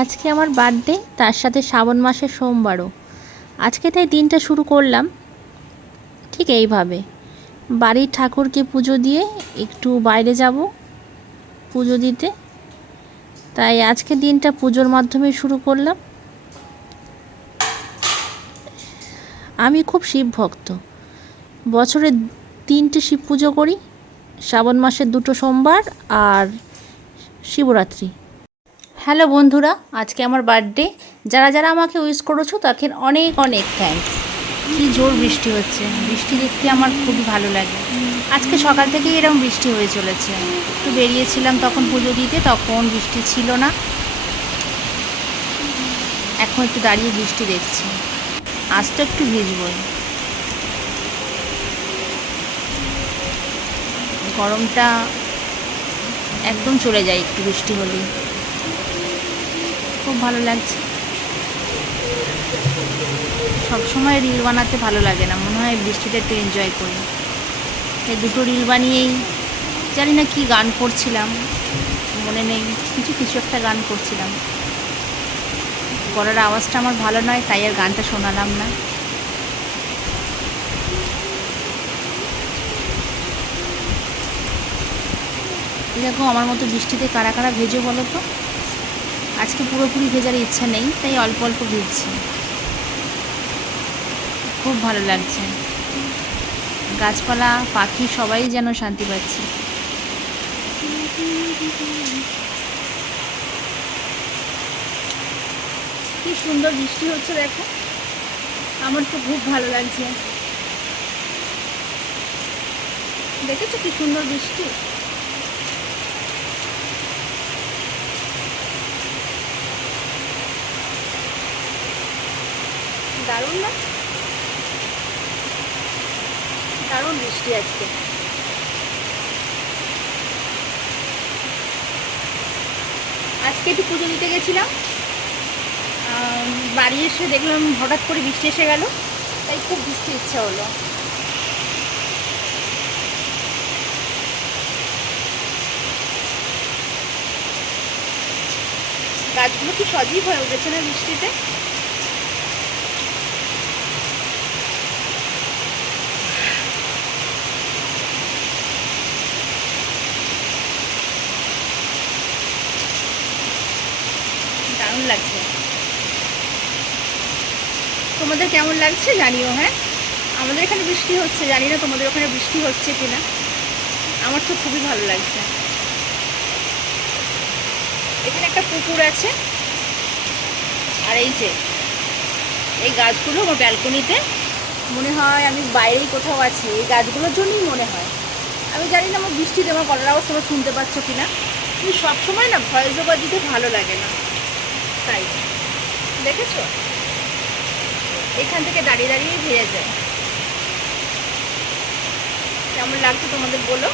আজকে আমার বার্থডে, তার সাথে শ্রাবণ মাসের সোমবারও। আজকে তাই দিনটা শুরু করলাম। ঠিক এইভাবে। বাড়ির ঠাকুরকে পুজো দিয়ে একটু বাইরে যাব পুজো দিতে। তাই আজকে দিনটা পুজোর মাধ্যমে শুরু করলাম। আমি খুব শিব ভক্ত। বছরে তিনটে শিব পুজো করি। শ্রাবণ মাসের দুটো সোমবার আর শিবরাত্রি। হ্যালো বন্ধুরা, আজকে আমার বার্থডে। যারা যারা আমাকে উইশ করেছ তাদের অনেক অনেক থ্যাঙ্কস কী জোর বৃষ্টি হচ্ছে। বৃষ্টি দেখতে আমার খুবই ভালো লাগে। আজকে সকাল থেকেই এরকম বৃষ্টি হয়ে চলেছে। একটু বেরিয়েছিলাম তখন পুজো দিতে, তখন বৃষ্টি ছিল না। এখন একটু দাঁড়িয়ে বৃষ্টি দেখছি। আজ তো একটু ভিজবই গরমটা একদম চলে যায় একটু বৃষ্টি হলেই। খুব ভালো লাগছে। সবসময় রিল বানাতে ভালো লাগে না, মনে হয় বৃষ্টিটা একটু এনজয় করি। এই দুটো রিল বানিয়েই জানি না কি গান করছিলাম, মনে নেই, কিছু কিছু একটা গান করছিলাম। গলার আওয়াজটা আমার ভালো নয়, তাই আর গানটা শোনালাম না। এরকম আমার মতো বৃষ্টিতে কারা কারা ভেজো বলো তো? আজকে পুরোপুরি ভেজার ইচ্ছা নেই, তাই অল্প অল্প ভিজছি। খুব ভালো লাগছে। গাছপালা, পাখি, সবাই যেন শান্তি পাচ্ছে। কি সুন্দর বৃষ্টি হচ্ছে, দেখো। আমার তো খুব ভালো লাগছে। দেখেছ কি সুন্দর বৃষ্টি? দারুণ না? দারুণ বৃষ্টি আজকে। আজকে একটু পুজো দিতে গেছিলাম। বাড়ি এসে দেখলাম হঠাৎ করে বৃষ্টি এসে গেল। তাই খুব বৃষ্টি ইচ্ছা হলো। গাছগুলো কি সজীব হয়ে উঠেছে না বৃষ্টিতে? লাগছে? তোমাদের কেমন লাগছে জানিও হ্যাঁ? আমাদের এখানে বৃষ্টি হচ্ছে, জানি না তোমাদের ওখানে বৃষ্টি হচ্ছে কিনা। আমার তো খুবই ভালো লাগছে। এখানে একটা পুকুর আছে। আর এই যে, এই গাছগুলো আমার ব্যালকনিতে, মনে হয় আমি বাইরেই কোথাও আছি। এই গাছগুলোর জন্যই মনে হয়। আমি জানি না আমার বৃষ্টিতে আমার আওয়াজ তোমরা শুনতে পাচ্ছ কিনা। কিন্তু সবসময় না ভয়েস ওভার দিতে ভালো লাগে না। তাই দেখেছ? এখান থেকে দাঁড়িয়ে দাঁড়িয়ে ভেজে যায়। কেমন লাগছে তোমাদের বলো?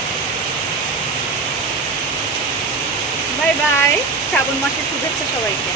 বাই বাই, শ্রাবণ মাসের শুভেচ্ছা সবাইকে।